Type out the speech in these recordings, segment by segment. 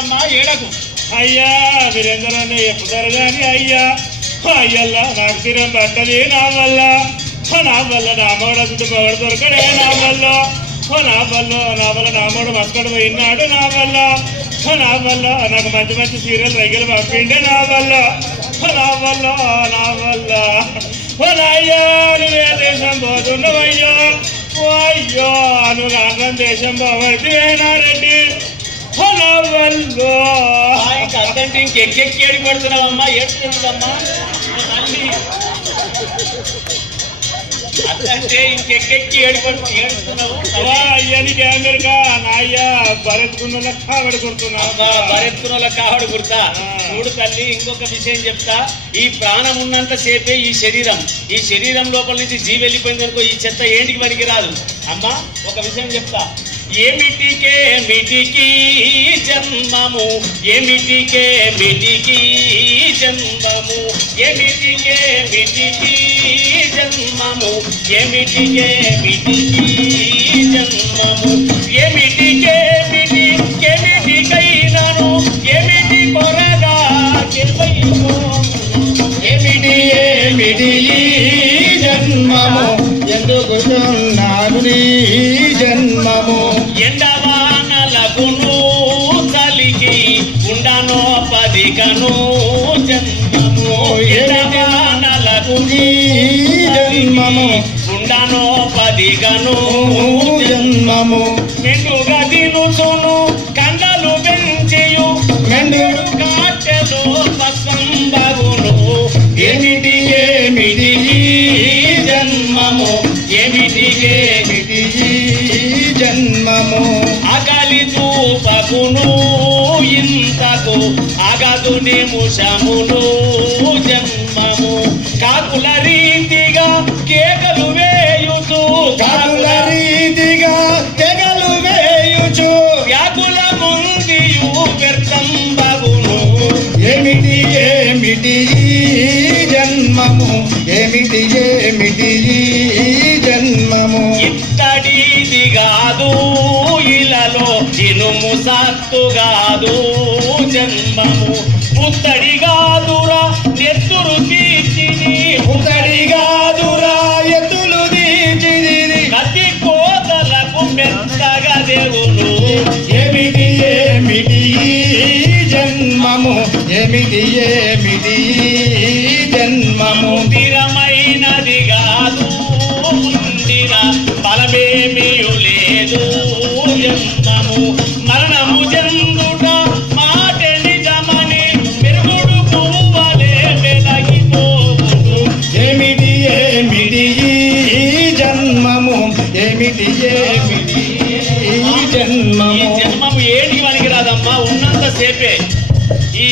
ఏడమ్మా ఏడకు అయ్యా వీరేంద్రాన్ని ఎక్కుతారు కానీ అయ్యా అయ్యల్లా నాకు తీరం పట్టది నా వల్ల నా మోడ చుట్టూ పొగడు దొరకడే నా వల్ల నా మోడు మక్కడు పోయినాడు నా వల్ల నాకు మంచి మంచి సీరియల్ రైగలు పంపిండే నా వల్ల అయ్యా నువ్వే దేశం పోతున్నావయ్యో అయ్యో నువ్వు ఆంధ్రం దేశం పోవడితేనా రెడ్డి అర్థంటే ఇంకెక్కెక్కి ఏడి పడుతున్నావమ్మా ఏడుస్తుందమ్మా అర్థంటే ఇంకెక్కెక్కి ఏడుస్తున్నావు అయ్యానికి అమెరికా నా అయ్యా బరెత్తుకున్న కావడి కుడుతున్నా బరెత్తున కావడి కుడతా చూడు తల్లి ఇంకొక విషయం చెప్తా ఈ ప్రాణం ఉన్నంత సేపే ఈ శరీరం లోపల నుంచి జీవి వెళ్ళిపోయింది అనుకో ఈ చెత్త ఏంటికి పనికి రాదు అమ్మా ఒక విషయం చెప్తా ఏమిటికి జన్మము ఏమిటికి జన్మము జన్మము జన్మము ఏమిటికైనాను ఏమిటి కొరగా ఏమిటి జన్మము ఎందుకు జన్మము ఎండవానలకును చలికి ఉండనో పదికను జన్మము ఎండవానలకు జన్మము ఉండనో పదికను జన్మము మెండుగా తినుసును కండలు పెంచియు మెండుడు కాటెలు పసంబగును ఏమిటి జన్మము ఏమిటి జన్మము అగలి చూపకును ఇంతకు అగదు నిముషమును జన్మము కాకుల రీతిగా కేకలు వేయుచు వ్యాకుల ముందియు వ్యర్థంబగును ఏమిటి జన్మము ఏమిటి జన్మము ఇత్తడిది కాదు ఇలలో ఇనుము సత్తు కాదు జన్మము పుత్తడి కాదురా నెత్తురు తీర్చిని పుత్తడి కాదురా ఎత్తులు తీర్చిది కత్తి కోతలకు మెత్తగా దేవుడు ఏమిటి జన్మము ఏమిటి జన్మము స్థిరమైనది కాదు ఉండిరా బలమేమియు లేదు జన్మము మరణము జందుట మాట నిజమని మెరుగుడు పువ్వలే వెలగిపోవును ఏమిటి జన్మము ఏమిటి జన్మము ఈ జన్మము ఏడికి పనికి రాదమ్మా ఉన్నంత సేపే ఈ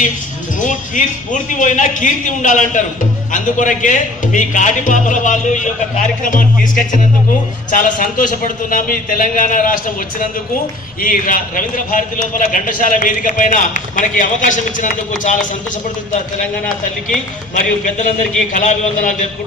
పూర్తి పోయినా కీర్తి ఉండాలంటారు అందుకొరకే మీ కాటిపాపల వాళ్ళు ఈ యొక్క కార్యక్రమాన్ని తీసుకొచ్చినందుకు చాలా సంతోషపడుతున్నాము ఈ తెలంగాణ రాష్ట్రం వచ్చినందుకు ఈ రవీంద్ర భారతి లోపల ఘంటసాల వేదిక పైన మనకి అవకాశం ఇచ్చినందుకు చాలా సంతోషపడుతుంది తెలంగాణ తల్లికి మరియు పెద్దలందరికీ కళాభివందనాలు తెలుపుకుంటున్నాను